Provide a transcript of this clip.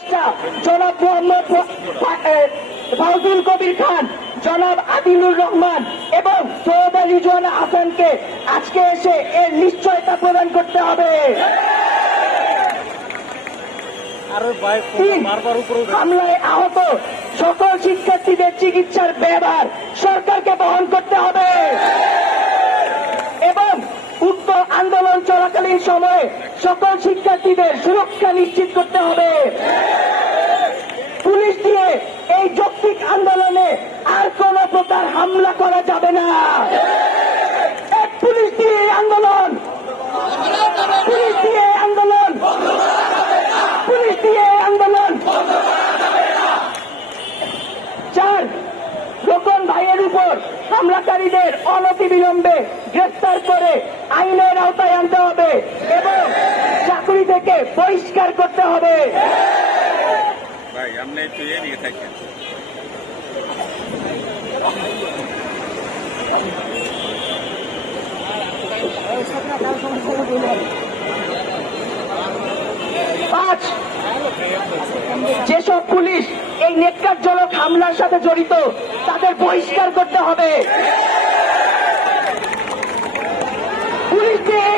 উপদেষ্টা জনাব মোহাম্মদ ফাউজুল কবির খান, জনাব আদিলুর রহমান এবং সৈয়দ আলী জোয়ানা হাসানকে আজকে এসে এর নিশ্চয়তা প্রদান করতে হবে। হামলায় আহত সকল শিক্ষার্থীদের চিকিৎসার ব্যয়ভার সরকারকে বহন করতে হবে এবং উক্ত আন্দোলন চলাকালীন সময়ে সকল শিক্ষার্থীদের সুরক্ষা নিশ্চিত করতে হবে। পুলিশ দিয়ে এই যৌক্তিক আন্দোলনে আর কোন প্রকার হামলা করা যাবে না। এক পুলিশ দিয়ে এই আন্দোলন, পুলিশ দিয়ে এই আন্দোলন, পুলিশ দিয়ে এই আন্দোলন। 4, রোকন ভাইয়ের উপর হামলাকারীদের অনতিবিলম্বে গ্রেফতার করে আইনের আওতায় আনতে হবে এবং চাকরি থেকে বহিষ্কার করতে হবে। ভাই আপনি একটু এদিকে থাকেন। 5, যেসব পুলিশ এই নেককারজনক হামলার সাথে জড়িত তাদের বহিষ্কার করতে হবে। পুলিশ দিয়ে